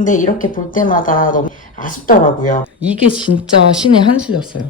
근데 이렇게 볼 때마다 너무 아쉽더라고요. 이게 진짜 신의 한 수였어요.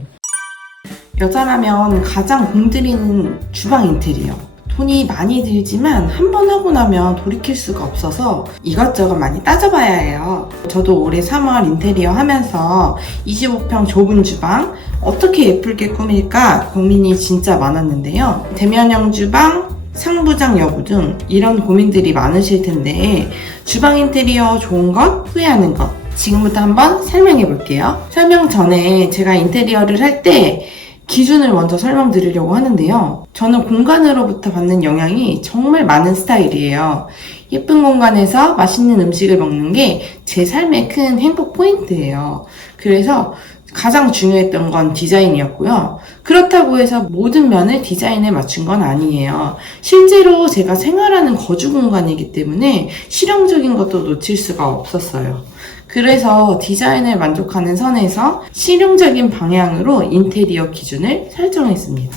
여자라면 가장 공들이는 주방 인테리어. 돈이 많이 들지만 한 번 하고 나면 돌이킬 수가 없어서 이것저것 많이 따져봐야 해요. 저도 올해 3월 인테리어 하면서 25평 좁은 주방 어떻게 예쁘게 꾸밀까 고민이 진짜 많았는데요. 대면형 주방, 상부장 여부 등 이런 고민들이 많으실 텐데 주방 인테리어 좋은 것, 후회하는 것 지금부터 한번 설명해 볼게요. 설명 전에 제가 인테리어를 할 때 기준을 먼저 설명드리려고 하는데요. 저는 공간으로부터 받는 영향이 정말 많은 스타일이에요. 예쁜 공간에서 맛있는 음식을 먹는 게 제 삶의 큰 행복 포인트예요. 그래서 가장 중요했던 건 디자인이었고요. 그렇다고 해서 모든 면을 디자인에 맞춘 건 아니에요. 실제로 제가 생활하는 거주 공간이기 때문에 실용적인 것도 놓칠 수가 없었어요. 그래서 디자인을 만족하는 선에서 실용적인 방향으로 인테리어 기준을 설정했습니다.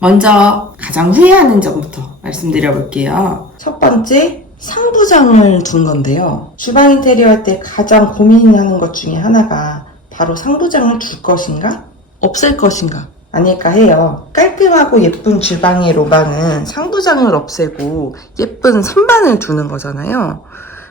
먼저 가장 후회하는 점부터 말씀드려 볼게요. 첫 번째, 상부장을 둔 건데요. 주방 인테리어 할 때 가장 고민하는 것 중에 하나가 바로 상부장을 둘 것인가? 없앨 것인가? 아닐까 해요. 깔끔하고 예쁜 주방의 로망은 상부장을 없애고 예쁜 선반을 두는 거잖아요.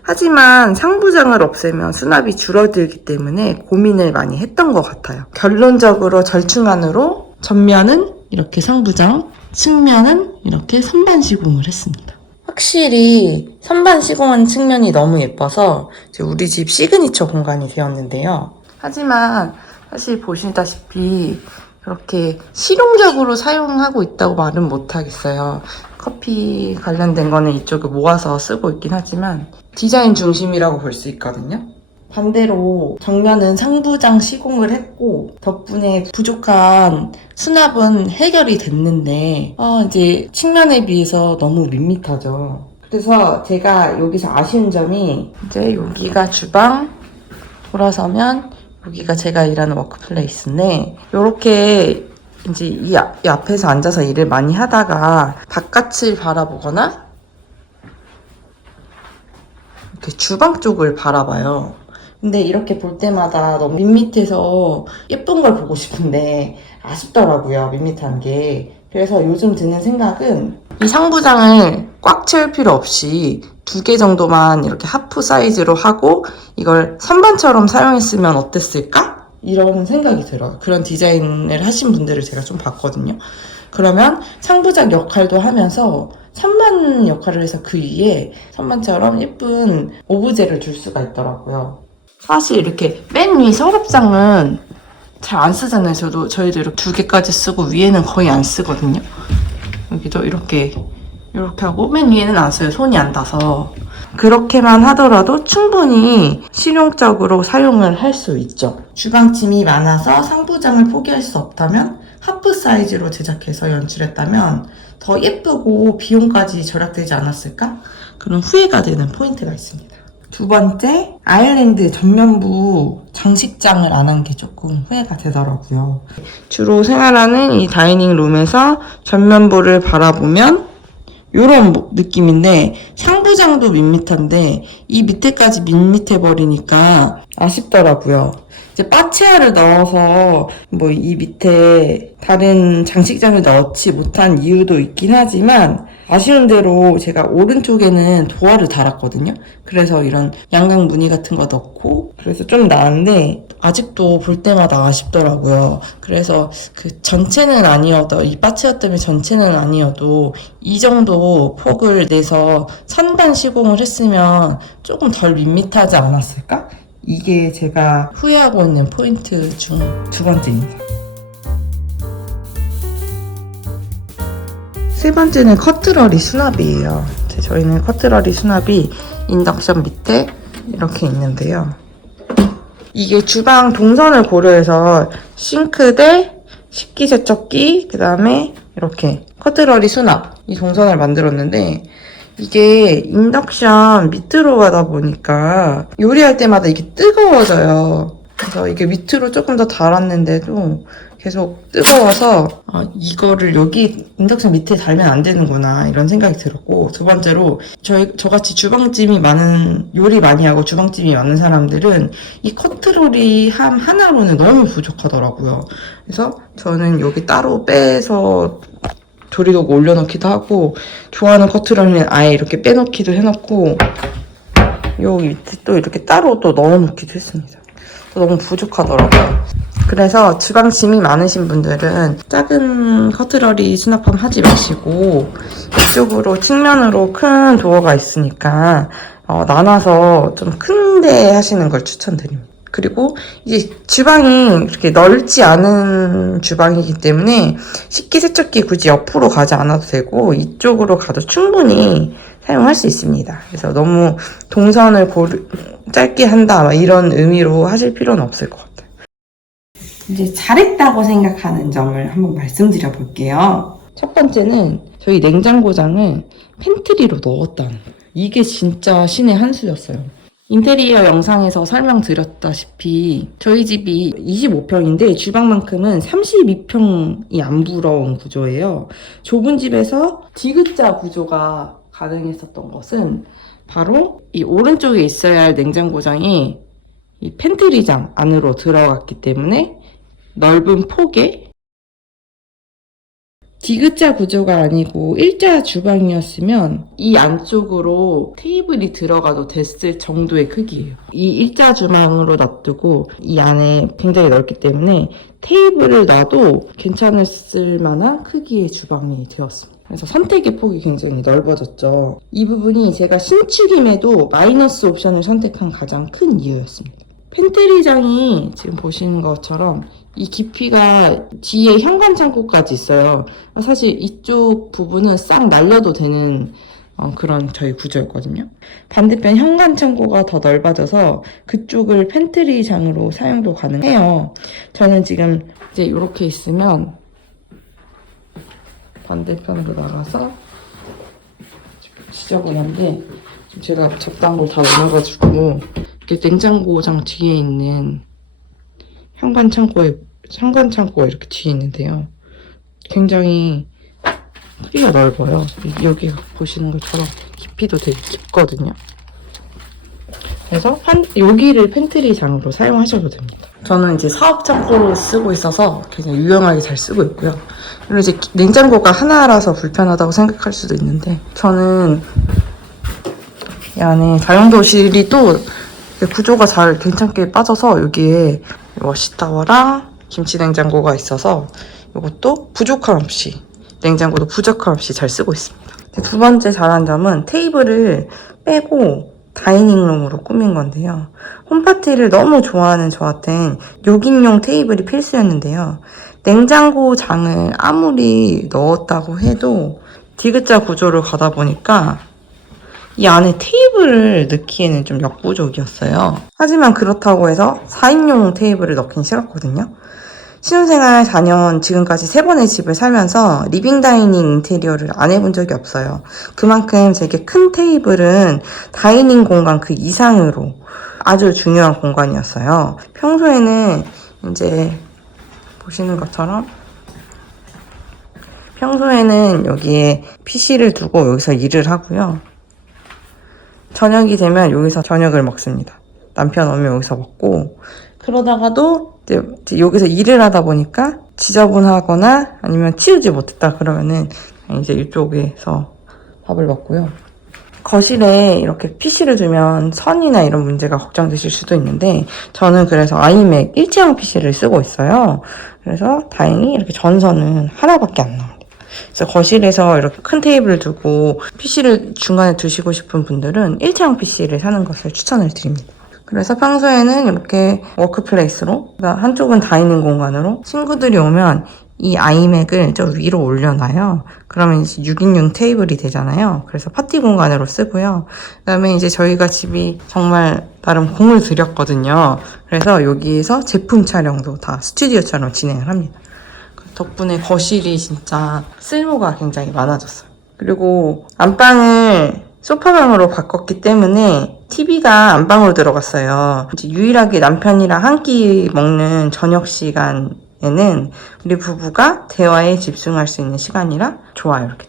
하지만 상부장을 없애면 수납이 줄어들기 때문에 고민을 많이 했던 것 같아요. 결론적으로 절충안으로 전면은 이렇게 상부장, 측면은 이렇게 선반 시공을 했습니다. 확실히 선반 시공한 측면이 너무 예뻐서 우리 집 시그니처 공간이 되었는데요. 하지만 사실 보시다시피 이렇게 실용적으로 사용하고 있다고 말은 못하겠어요. 커피 관련된 거는 이쪽에 모아서 쓰고 있긴 하지만 디자인 중심이라고 볼 수 있거든요. 반대로 정면은 상부장 시공을 했고 덕분에 부족한 수납은 해결이 됐는데 이제 측면에 비해서 너무 밋밋하죠. 그래서 제가 여기서 아쉬운 점이 이제 여기가 주방, 돌아서면 여기가 제가 일하는 워크플레이스인데 이렇게 이제 이 앞에서 앉아서 일을 많이 하다가 바깥을 바라보거나 이렇게 주방 쪽을 바라봐요. 근데 이렇게 볼 때마다 너무 밋밋해서 예쁜 걸 보고 싶은데 아쉽더라고요, 밋밋한 게. 그래서 요즘 드는 생각은 이 상부장을 꽉 채울 필요 없이 2개 정도만 이렇게 하프 사이즈로 하고 이걸 선반처럼 사용했으면 어땠을까? 이런 생각이 들어요. 그런 디자인을 하신 분들을 제가 좀 봤거든요. 그러면 상부장 역할도 하면서 선반 역할을 해서 그 위에 선반처럼 예쁜 오브제를 줄 수가 있더라고요. 사실 이렇게 맨 위 서랍장은 잘 안 쓰잖아요. 저희도 이렇게 2개까지 쓰고 위에는 거의 안 쓰거든요. 여기도 이렇게 하고 맨 위에는 안 써요. 손이 안 닿아서. 그렇게만 하더라도 충분히 실용적으로 사용을 할 수 있죠. 주방짐이 많아서 상부장을 포기할 수 없다면 하프 사이즈로 제작해서 연출했다면 더 예쁘고 비용까지 절약되지 않았을까? 그런 후회가 되는 포인트가 있습니다. 두 번째, 아일랜드 전면부 장식장을 안 한 게 조금 후회가 되더라고요. 주로 생활하는 이 다이닝 룸에서 전면부를 바라보면 이런 느낌인데 상부장도 밋밋한데 이 밑에까지 밋밋해버리니까 아쉽더라고요. 이제 파채아를 넣어서 뭐 이 밑에 다른 장식장을 넣지 못한 이유도 있긴 하지만 아쉬운 대로 제가 오른쪽에는 도화를 달았거든요. 그래서 이런 양강 무늬 같은 거 넣고 그래서 좀 나은데 아직도 볼 때마다 아쉽더라고요. 그래서 그 전체는 아니어도 이 파채아 때문에 전체는 아니어도 이 정도 폭을 내서 선반 시공을 했으면 조금 덜 밋밋하지 않았을까? 이게 제가 후회하고 있는 포인트 중 두 번째입니다. 세 번째는 커트러리 수납이에요. 저희는 커트러리 수납이 인덕션 밑에 이렇게 있는데요. 이게 주방 동선을 고려해서 싱크대, 식기세척기, 그 다음에 이렇게 커트러리 수납 이 동선을 만들었는데 이게 인덕션 밑으로 가다 보니까 요리할 때마다 이게 뜨거워져요. 그래서 이게 밑으로 조금 더 달았는데도 계속 뜨거워서 이거를 여기 인덕션 밑에 달면 안 되는구나 이런 생각이 들었고, 두 번째로 저같이 주방짐이 많은, 요리 많이 하고 주방짐이 많은 사람들은 이 커트러리 함 하나로는 너무 부족하더라고요. 그래서 저는 여기 따로 빼서 조리도구 올려놓기도 하고, 좋아하는 커트러리는 아예 이렇게 빼놓기도 해놓고, 여기 밑에 또 이렇게 따로 또 넣어놓기도 했습니다. 너무 부족하더라고요. 그래서 주방짐이 많으신 분들은 작은 커트러리 수납함 하지 마시고 이쪽으로 측면으로 큰 도어가 있으니까 나눠서 좀 큰데 하시는 걸 추천드립니다. 그리고 이제 주방이 이렇게 넓지 않은 주방이기 때문에 식기세척기 굳이 옆으로 가지 않아도 되고 이쪽으로 가도 충분히 사용할 수 있습니다. 그래서 너무 동선을 짧게 한다 막 이런 의미로 하실 필요는 없을 것 같아요. 이제 잘했다고 생각하는 점을 한번 말씀드려 볼게요. 첫 번째는 저희 냉장고장을 팬트리로 넣었다는 거예요. 이게 진짜 신의 한 수였어요. 인테리어 영상에서 설명드렸다시피 저희 집이 25평인데 주방만큼은 32평이 안 부러운 구조예요. 좁은 집에서 디귿자 구조가 가능했었던 것은 바로 이 오른쪽에 있어야 할 냉장고장이 이 팬트리장 안으로 들어갔기 때문에 넓은 폭에, 디귿자 구조가 아니고 일자 주방이었으면 이 안쪽으로 테이블이 들어가도 됐을 정도의 크기예요. 이 일자 주방으로 놔두고 이 안에 굉장히 넓기 때문에 테이블을 놔도 괜찮을 만한 크기의 주방이 되었습니다. 그래서 선택의 폭이 굉장히 넓어졌죠. 이 부분이 제가 신축임에도 마이너스 옵션을 선택한 가장 큰 이유였습니다. 팬트리장이 지금 보시는 것처럼 이 깊이가 뒤에 현관 창고까지 있어요. 사실 이쪽 부분은 싹 날려도 되는 그런 저희 구조였거든요. 반대편 현관 창고가 더 넓어져서 그쪽을 팬트리장으로 사용도 가능해요. 저는 지금 이제 이렇게 있으면 반대편으로 나가서 지저분한데 지금 제가 잡다한 걸 다 넣어가지고 이렇게 냉장고장 뒤에 있는 현관 창고가 이렇게 뒤에 있는데요. 굉장히 크기가 넓어요. 여기 보시는 것처럼 깊이도 되게 깊거든요. 그래서 여기를 팬트리장으로 사용하셔도 됩니다. 저는 이제 사업 창고로 쓰고 있어서 굉장히 유용하게 잘 쓰고 있고요. 그리고 이제 냉장고가 하나라서 불편하다고 생각할 수도 있는데 저는 이 안에 다용도실이 또 구조가 잘 괜찮게 빠져서 여기에 워시타워랑 김치냉장고가 있어서 이것도 부족함 없이, 냉장고도 부족함 없이 잘 쓰고 있습니다. 두 번째 잘한 점은 테이블을 빼고 다이닝룸으로 꾸민 건데요. 홈파티를 너무 좋아하는 저한텐 6인용 테이블이 필수였는데요. 냉장고 장을 아무리 넣었다고 해도 디귿자 구조로 가다 보니까 이 안에 테이블을 넣기에는 좀 역부족이었어요. 하지만 그렇다고 해서 4인용 테이블을 넣긴 싫었거든요. 신혼생활 4년 지금까지 3번의 집을 살면서 리빙 다이닝 인테리어를 안 해본 적이 없어요. 그만큼 되게 큰 테이블은 다이닝 공간 그 이상으로 아주 중요한 공간이었어요. 평소에는 이제 보시는 것처럼 여기에 PC를 두고 여기서 일을 하고요. 저녁이 되면 여기서 저녁을 먹습니다. 남편 오면 여기서 먹고, 그러다가도 이제 여기서 일을 하다 보니까 지저분하거나 아니면 치우지 못했다 그러면은 이제 이쪽에서 밥을 먹고요. 거실에 이렇게 PC를 두면 선이나 이런 문제가 걱정되실 수도 있는데 저는 그래서 아이맥 일체형 PC를 쓰고 있어요. 그래서 다행히 이렇게 전선은 하나밖에 안 나옵니다. 그래서 거실에서 이렇게 큰 테이블을 두고 PC를 중간에 두시고 싶은 분들은 일체형 PC를 사는 것을 추천을 드립니다. 그래서 평소에는 이렇게 워크플레이스로, 그러니까 한쪽은 다이닝 공간으로, 친구들이 오면 이 아이맥을 저 위로 올려놔요. 그러면 이제 6인용 테이블이 되잖아요. 그래서 파티 공간으로 쓰고요. 그 다음에 이제 저희가 집이 정말 나름 공을 들였거든요. 그래서 여기에서 제품 촬영도 다 스튜디오처럼 진행을 합니다. 덕분에 거실이 진짜 쓸모가 굉장히 많아졌어요. 그리고 안방을 소파방으로 바꿨기 때문에 TV가 안방으로 들어갔어요. 이제 유일하게 남편이랑 한 끼 먹는 저녁 시간에는 우리 부부가 대화에 집중할 수 있는 시간이라 좋아요. 이렇게.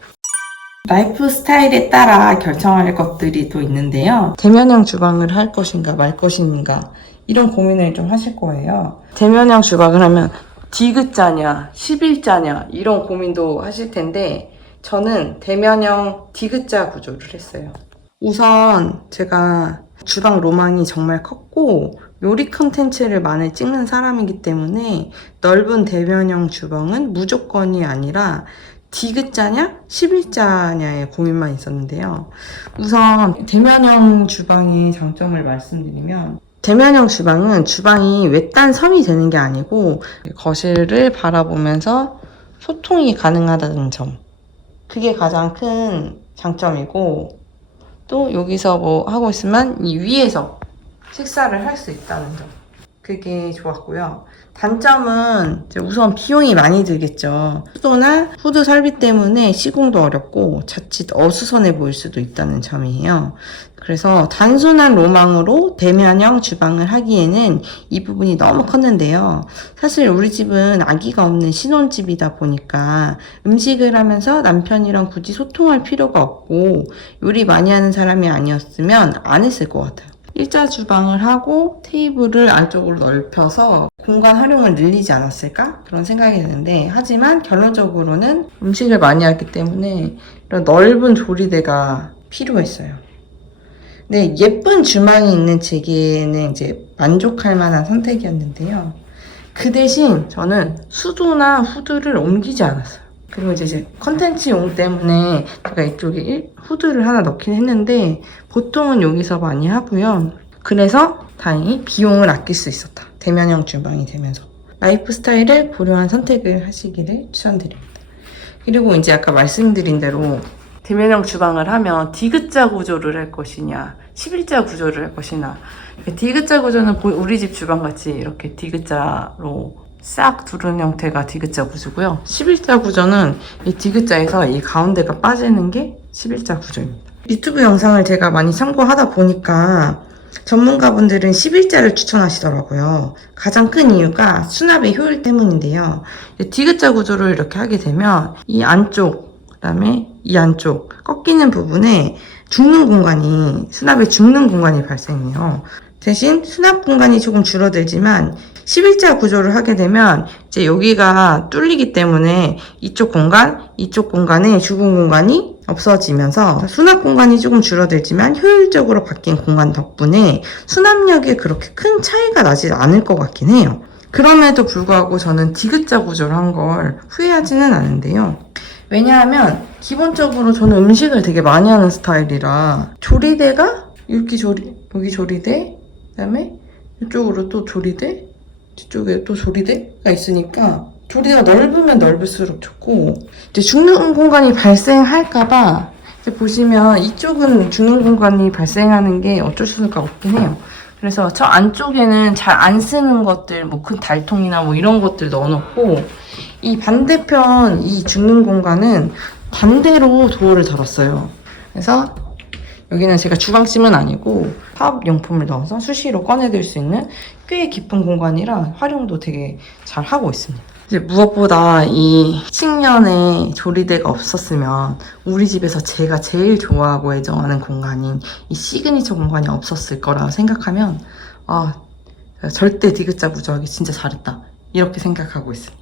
라이프 스타일에 따라 결정할 것들이 또 있는데요. 대면형 주방을 할 것인가 말 것인가 이런 고민을 좀 하실 거예요. 대면형 주방을 하면 디귿자냐 11자냐 이런 고민도 하실 텐데 저는 대면형 디귿자 구조를 했어요. 우선 제가 주방 로망이 정말 컸고 요리 컨텐츠를 많이 찍는 사람이기 때문에 넓은 대면형 주방은 무조건이 아니라 디귿자냐 11자냐의 고민만 있었는데요. 우선 대면형 주방의 장점을 말씀드리면 대면형 주방은 주방이 외딴 섬이 되는 게 아니고 거실을 바라보면서 소통이 가능하다는 점, 그게 가장 큰 장점이고, 또 여기서 뭐 하고 있으면 이 위에서 식사를 할 수 있다는 점, 그게 좋았고요. 단점은 이제 우선 비용이 많이 들겠죠. 수도나 후드 설비 때문에 시공도 어렵고 자칫 어수선해 보일 수도 있다는 점이에요. 그래서 단순한 로망으로 대면형 주방을 하기에는 이 부분이 너무 컸는데요. 사실 우리 집은 아기가 없는 신혼집이다 보니까 음식을 하면서 남편이랑 굳이 소통할 필요가 없고 요리 많이 하는 사람이 아니었으면 안 했을 것 같아요. 일자 주방을 하고 테이블을 안쪽으로 넓혀서 공간 활용을 늘리지 않았을까? 그런 생각이 드는데, 하지만 결론적으로는 음식을 많이 하기 때문에 이런 넓은 조리대가 필요했어요. 네, 예쁜 주방이 있는 제게는 이제 만족할 만한 선택이었는데요. 그 대신 저는 수도나 후드를 옮기지 않았어요. 그리고 이제 컨텐츠용 때문에 제가 이쪽에 후드를 하나 넣긴 했는데 보통은 여기서 많이 하고요. 그래서 다행히 비용을 아낄 수 있었다. 대면형 주방이 되면서. 라이프 스타일을 고려한 선택을 하시기를 추천드립니다. 그리고 이제 아까 말씀드린 대로 대면형 주방을 하면 디귿자 구조를 할 것이냐 11자 구조를 할 것이냐. 디귿자 구조는 우리 집 주방같이 이렇게 디귿자로 싹 두른 형태가 디귿자 구조고요. 11자 구조는 이 디귿자에서 이 가운데가 빠지는 게 11자 구조입니다. 유튜브 영상을 제가 많이 참고하다 보니까 전문가분들은 11자를 추천하시더라고요. 가장 큰 이유가 수납의 효율 때문인데요. 디귿자 구조를 이렇게 하게 되면 이 안쪽, 그 다음에 이 안쪽 꺾이는 부분에 죽는 공간이, 수납에 죽는 공간이 발생해요. 대신 수납 공간이 조금 줄어들지만 11자 구조를 하게 되면 이제 여기가 뚫리기 때문에 이쪽 공간에 죽은 공간이 없어지면서 수납 공간이 조금 줄어들지만 효율적으로 바뀐 공간 덕분에 수납력에 그렇게 큰 차이가 나지 않을 것 같긴 해요. 그럼에도 불구하고 저는 디귿자 구조를 한 걸 후회하지는 않은데요. 왜냐하면 기본적으로 저는 음식을 되게 많이 하는 스타일이라 조리대가 여기 조리대, 그 다음에 이쪽으로 또 조리대, 뒤쪽에 또 조리대가 있으니까 조리대가 넓으면 넓을수록 좋고, 이제 죽는 공간이 발생할까봐 이제 보시면 이쪽은 죽는 공간이 발생하는 게 어쩔 수가 없긴 해요. 그래서 저 안쪽에는 잘 안 쓰는 것들, 뭐 큰 달통이나 뭐 이런 것들 넣어놓고, 이 반대편 이 죽는 공간은 반대로 도어를 달았어요. 그래서 여기는 제가 주방찜은 아니고 사업용품을 넣어서 수시로 꺼내들 수 있는 꽤 깊은 공간이라 활용도 되게 잘 하고 있습니다. 이제 무엇보다 이 측면에 조리대가 없었으면 우리 집에서 제가 제일 좋아하고 애정하는 공간인 이 시그니처 공간이 없었을 거라 생각하면 절대 디귿자 구조하기 진짜 잘했다 이렇게 생각하고 있습니다.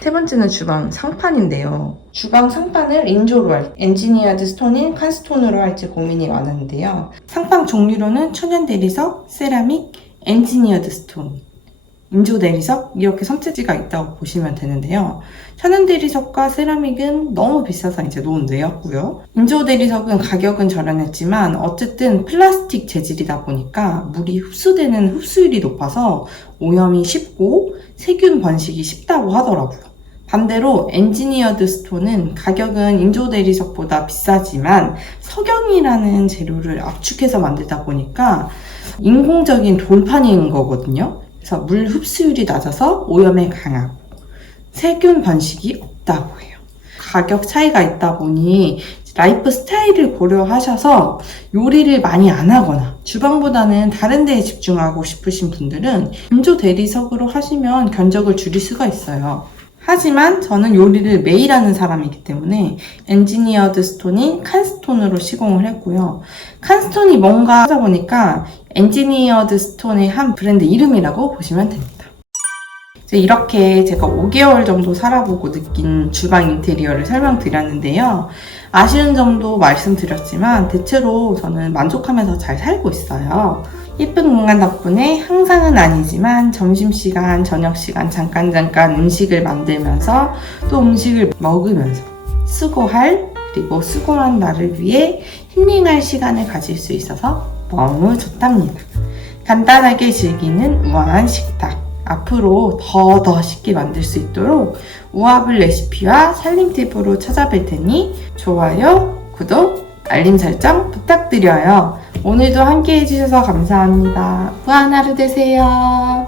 세 번째는 주방 상판인데요. 주방 상판을 인조로 엔지니어드 스톤인 칸스톤으로 할지 고민이 많았는데요. 상판 종류로는 천연 대리석, 세라믹, 엔지니어드 스톤, 인조 대리석 이렇게 선택지가 있다고 보시면 되는데요. 천연 대리석과 세라믹은 너무 비싸서 이제 노은뇌였고요. 인조 대리석은 가격은 저렴했지만 어쨌든 플라스틱 재질이다 보니까 물이 흡수되는 흡수율이 높아서 오염이 쉽고 세균 번식이 쉽다고 하더라고요. 반대로 엔지니어드 스톤은 가격은 인조 대리석보다 비싸지만 석영이라는 재료를 압축해서 만들다 보니까 인공적인 돌판인 거거든요. 그래서 물 흡수율이 낮아서 오염에 강하고 세균 번식이 없다고 해요. 가격 차이가 있다 보니 라이프 스타일을 고려하셔서 요리를 많이 안 하거나 주방보다는 다른 데에 집중하고 싶으신 분들은 건조 대리석으로 하시면 견적을 줄일 수가 있어요. 하지만 저는 요리를 매일 하는 사람이기 때문에 엔지니어드 스톤인 칸스톤으로 시공을 했고요. 칸스톤이 뭔가 하다 보니까 엔지니어드 스톤의 한 브랜드 이름이라고 보시면 됩니다. 이렇게 제가 5개월 정도 살아보고 느낀 주방 인테리어를 설명드렸는데요. 아쉬운 점도 말씀드렸지만 대체로 저는 만족하면서 잘 살고 있어요. 예쁜 공간 덕분에 항상은 아니지만 점심시간, 저녁시간 잠깐 음식을 만들면서 또 음식을 먹으면서 수고할 그리고 수고한 나를 위해 힐링할 시간을 가질 수 있어서 너무 좋답니다. 간단하게 즐기는 우아한 식탁. 앞으로 더 쉽게 만들 수 있도록 우아블 레시피와 살림 팁으로 찾아뵐 테니 좋아요, 구독, 알림 설정 부탁드려요. 오늘도 함께 해주셔서 감사합니다. 우아한 하루 되세요.